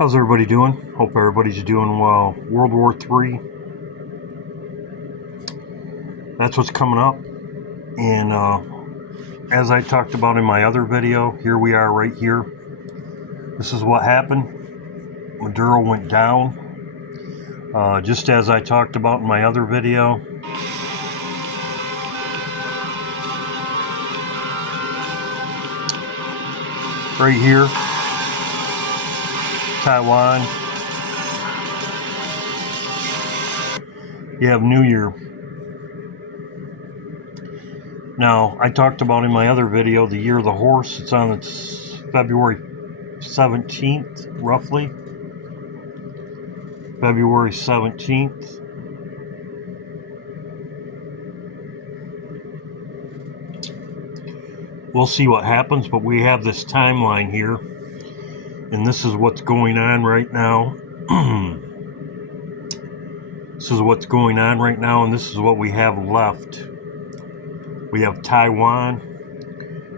How's everybody doing? Hope everybody's doing well. World War III, that's what's coming up. And as I talked about in my other video, here we are right here. This is what happened. Maduro went down. Just as I talked about in my other video. Right here, Taiwan. You have New Year. Now, I talked about in my other video the year of the horse. It's on February 17th, roughly. February 17th. We'll see what happens, but we have this timeline here. And this is what's going on right now. This is what's going on right now, and this is what we have left. We have Taiwan.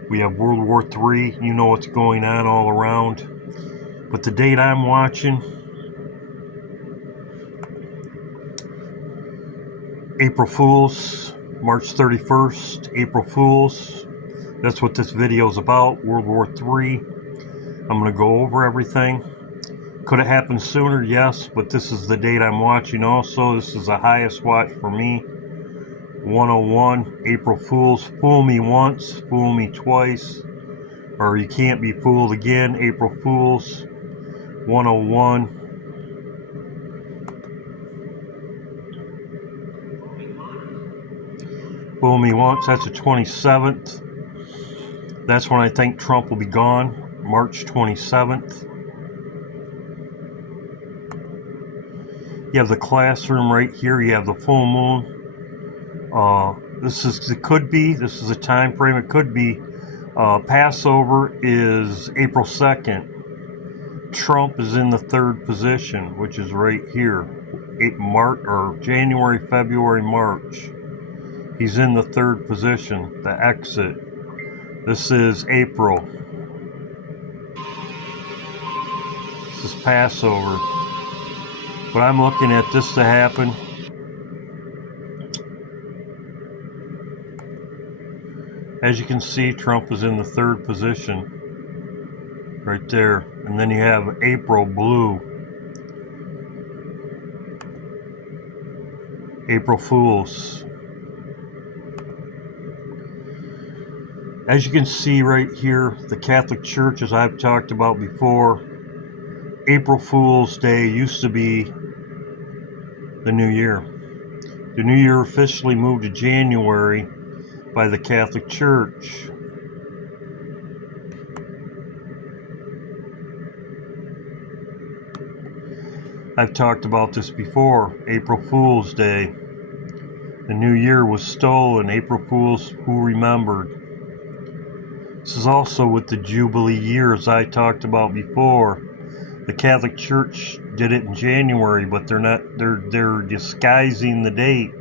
We have World War III. You know what's going on all around. But the date I'm watching, April Fools, March 31st, April Fools. That's what this video is about, World War III. I'm going to go over everything. Could have happened sooner, yes, but this is the date I'm watching also. This is the highest watch for me. 101, April Fools. Fool me once, fool me twice, or you can't be fooled again. April Fools, 101. Fool me once, that's the 27th. That's when I think Trump will be gone, March 27th. You have the classroom right here. You have the full moon. This is a time frame. It could be. Passover is April 2nd. Trump is in the third position, which is right here. January, February, March. He's in the third position, the exit. This is April. This is Passover. But I'm looking at this to happen. As you can see, Trump is in the third position. Right there. And then you have April blue. April Fools. As you can see right here, the Catholic Church, as I've talked about before, April Fool's Day used to be the New Year. The New Year officially moved to January by the Catholic Church. I've talked about this before. April Fool's Day. The New Year was stolen. April Fools, who remembered? This is also with the Jubilee years I talked about before. The Catholic Church did it in January, but they're disguising the date.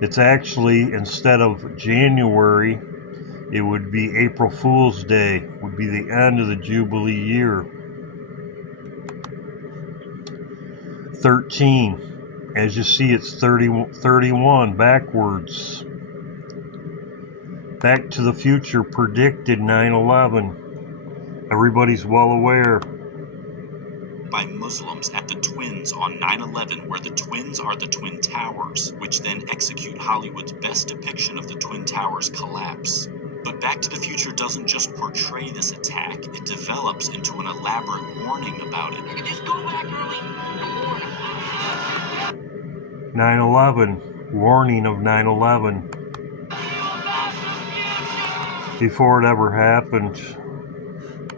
It's actually, instead of January, it would be April Fool's Day, would be the end of the Jubilee year. 13. As you see, it's 31 backwards. Back to the Future predicted 9/11. Everybody's well aware. By Muslims at the Twins on 9/11, where the Twins are the Twin Towers, which then execute Hollywood's best depiction of the Twin Towers collapse. But Back to the Future doesn't just portray this attack, it develops into an elaborate warning about it. You can just go back early and warn them. 9/11, warning of 9/11. Before it ever happened.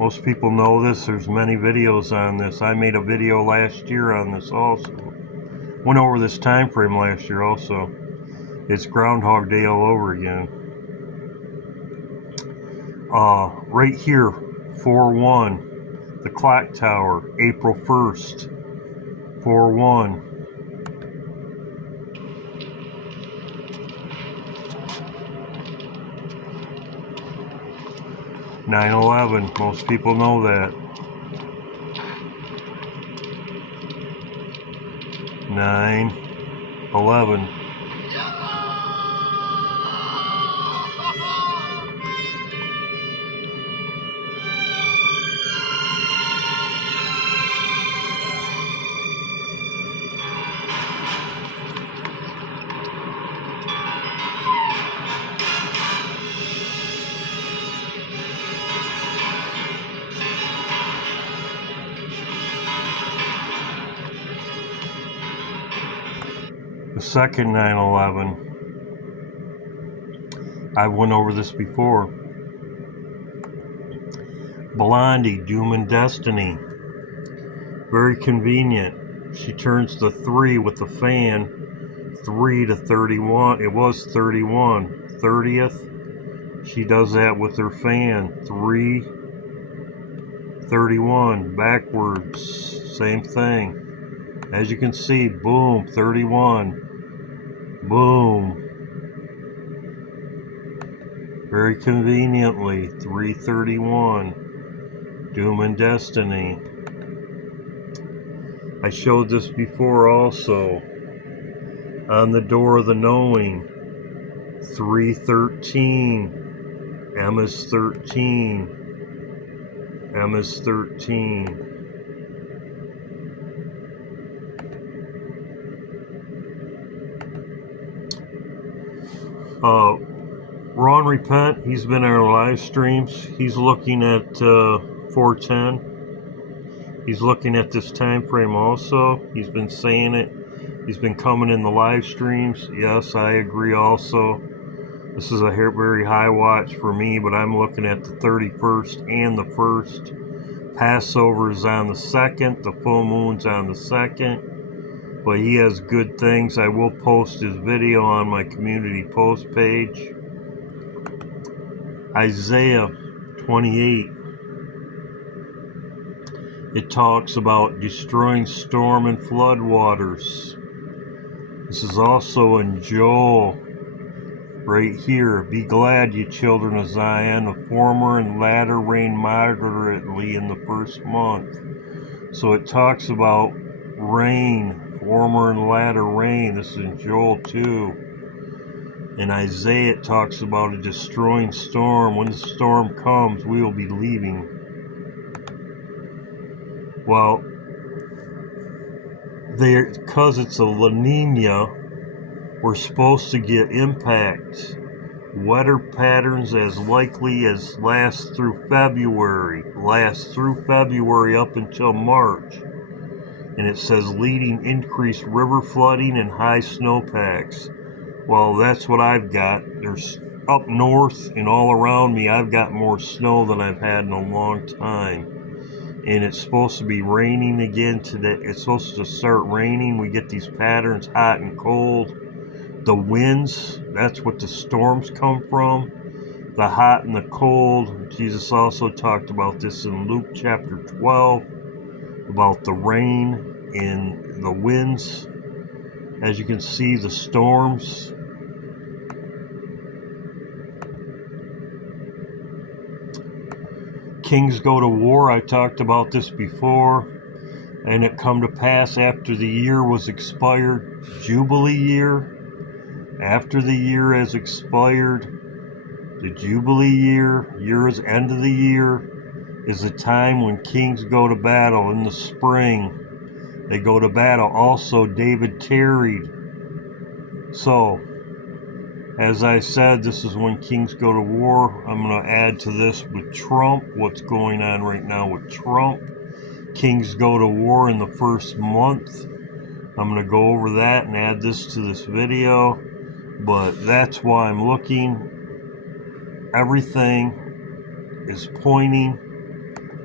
Most people know this. There's many videos on this. I made a video last year on this also. Went over this time frame last year also. It's Groundhog Day all over again. Right here, 4-1. The clock tower, April 1st. 4-1. "9/11", most people know that. 9/11. The second 9/11, I went over this before. Blondie, Doom and Destiny. Very convenient. She turns the 3 with the fan. 3 to 31. It was 31. 30th. She does that with her fan. 3, 31. Backwards. Same thing. As you can see, boom, 31. Boom. Very conveniently, 331. Doom and Destiny. I showed this before also. On the Door of the Knowing. 313. M is 13. M is 13. Ron Repent, he's been in our live streams. He's looking at 410. He's looking at this time frame also. He's been saying it. He's been coming in the live streams. Yes, I agree also. This is a very high watch for me, but I'm looking at the 31st and the 1st. Passover is on the 2nd. The full moon's on the 2nd. But he has good things. I will post his video on my community post page. Isaiah 28. It talks about destroying storm and flood waters. This is also in Joel. Right here. Be glad, you children of Zion. The former and latter rain moderately in the first month. So it talks about rain. Former and latter rain. This is in Joel 2. In Isaiah it talks about a destroying storm. When the storm comes, we will be leaving. Well, because it's a La Nina, we're supposed to get impact. Weather patterns as likely as last through February up until March. And it says leading increased river flooding and high snowpacks. Well, that's what I've got. There's up north and all around me, I've got more snow than I've had in a long time. And it's supposed to be raining again today. It's supposed to start raining. We get these patterns, hot and cold. The winds, that's what the storms come from. The hot and the cold. Jesus also talked about this in Luke chapter 12. About the rain and the winds. As you can see, the storms. Kings go to war. I talked about this before. And it come to pass after the year was expired. Jubilee year. After the year has expired. The Jubilee year is end of the year, is the time when kings go to battle in the spring. They go to battle. Also, David tarried. So, as I said, this is when kings go to war. I'm going to add to this with Trump, what's going on right now with Trump. Kings go to war in the first month. I'm going to go over that and add this to this video. But that's why I'm looking. Everything is pointing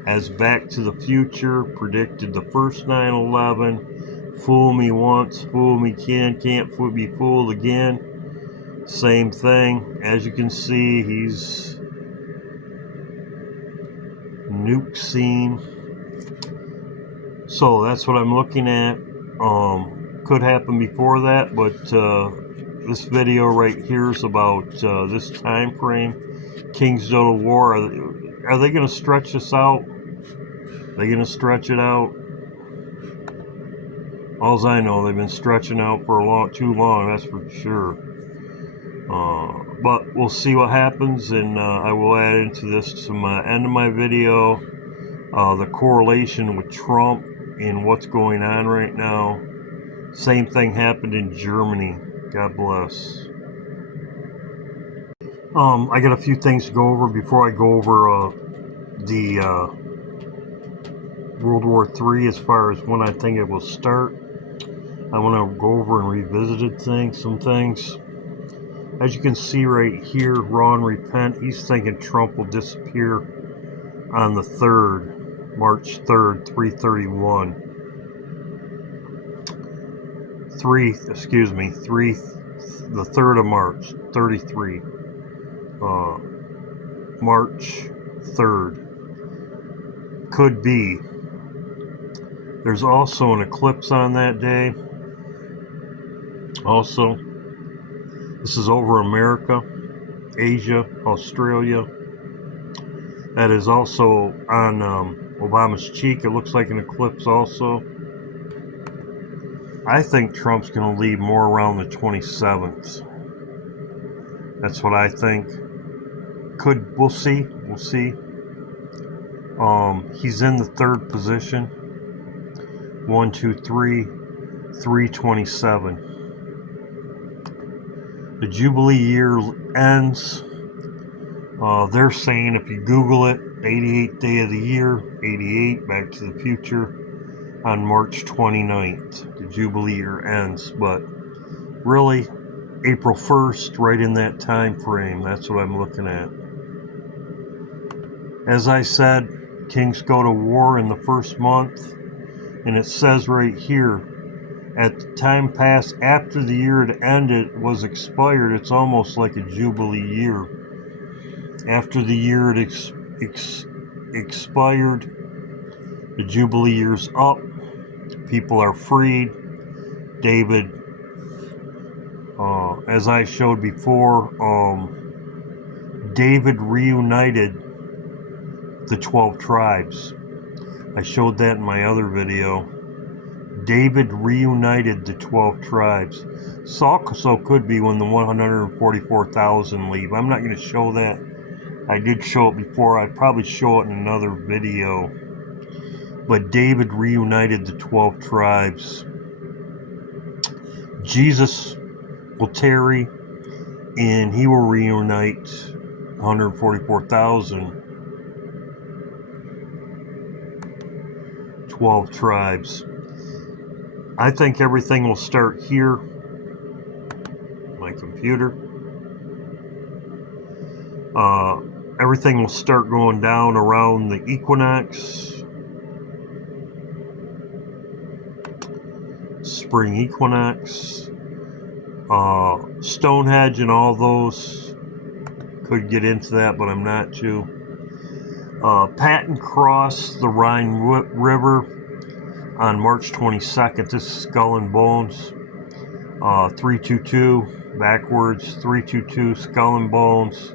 as Back to the Future predicted the first 9/11. Fool me once, fool me can't be fooled again. Same thing. As you can see, he's nuke scene. So that's what I'm looking at. Could happen before that, but this video right here is about this time frame. Kings go to war. Are they going to stretch this out? Are they going to stretch it out? Alls I know, they've been stretching out for too long, that's for sure. But we'll see what happens, and I will add into this to my end of my video the correlation with Trump and what's going on right now. Same thing happened in Germany. God bless. I got a few things to go over before I go over the World War III as far as when I think it will start. I want to go over and revisit some things. As you can see right here, Ron Repent, he's thinking Trump will disappear on the 3rd, March 3rd, 331. The 3rd of March, 33. March 3rd. Could be. There's also an eclipse on that day. Also, this is over America, Asia, Australia. That is also on Obama's cheek. It looks like an eclipse also. I think Trump's going to leave more around the 27th. That's what I think. We'll see. We'll see. He's in the 3rd position. 1, 2, 3, 327. The Jubilee year ends. They're saying if you Google it, 88th day of the year, 88, Back to the Future, on March 29th. The Jubilee year ends, but really, April 1st, right in that time frame. That's what I'm looking at. As I said, kings go to war in the first month, and it says right here, at the time passed after the year it ended was expired, it's almost like a Jubilee year. After the year it expired, the Jubilee year's up, people are freed. David, as I showed before, David reunited the 12 tribes. I showed that in my other video. David reunited the 12 tribes. So could be when the 144,000 leave. I'm not going to show that. I did show it before. I'd probably show it in another video. But David reunited the 12 tribes. Jesus will tarry, and he will reunite 144,000. 12 tribes. I think everything will start here. My computer. Everything will start going down around the equinox. Spring equinox. Stonehenge and all those. Could get into that, but I'm not to. Patton crossed the Rhine River on March 22nd. This is Skull and Bones. 322 backwards. 322 Skull and Bones.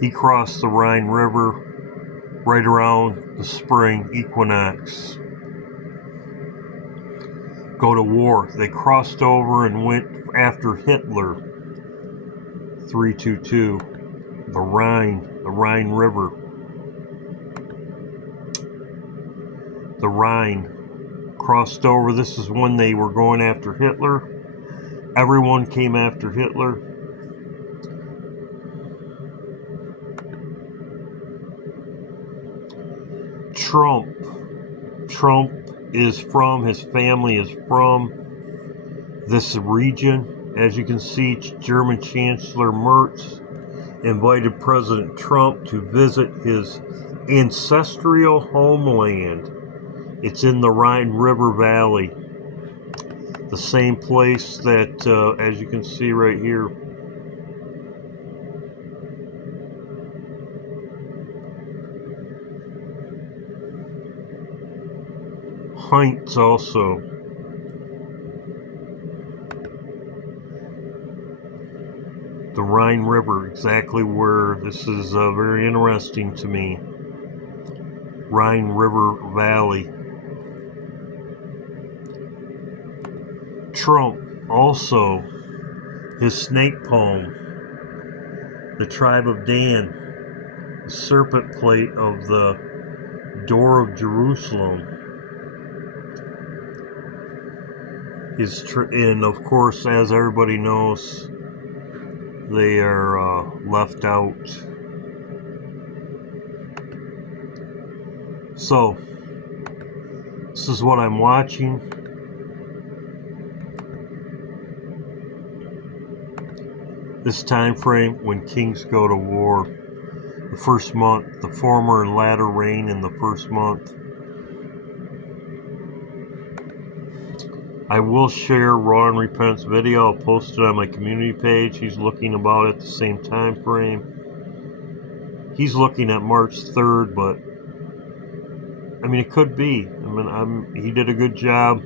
He crossed the Rhine River right around the spring equinox. Go to war. They crossed over and went after Hitler. 322. The Rhine River. The Rhine crossed over. This is when they were going after Hitler. Everyone came after Hitler. Trump is from, his family is from this region. As you can see, German Chancellor Merz invited President Trump to visit his ancestral homeland. It's in the Rhine River Valley. The same place that, as you can see right here, Heinz also. The Rhine River, exactly where. This is very interesting to me. Rhine River Valley. Trump also, his snake poem, the tribe of Dan, the serpent plate of the door of Jerusalem, and of course, as everybody knows, they are left out. So, this is what I'm watching. This time frame when kings go to war. The first month, the former and latter rain in the first month. I will share Raw and Repent's video. I'll post it on my community page. He's looking about at the same time frame. He's looking at March 3rd, but I mean, it could be. I mean, he did a good job.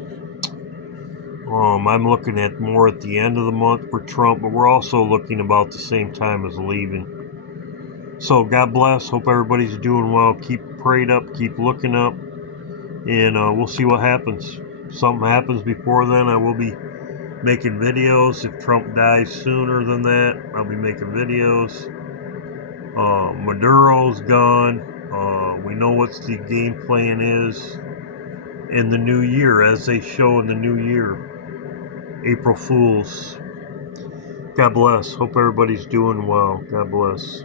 I'm looking at more at the end of the month for Trump, but we're also looking about the same time as leaving. So God bless. Hope everybody's doing well. Keep prayed up. Keep looking up, and we'll see what happens. If something happens before then, I will be making videos. If Trump dies sooner than that, I'll be making videos. Maduro's gone. We know what the game plan is in the new year, as they show in the new year. April Fools. God bless. Hope everybody's doing well. God bless.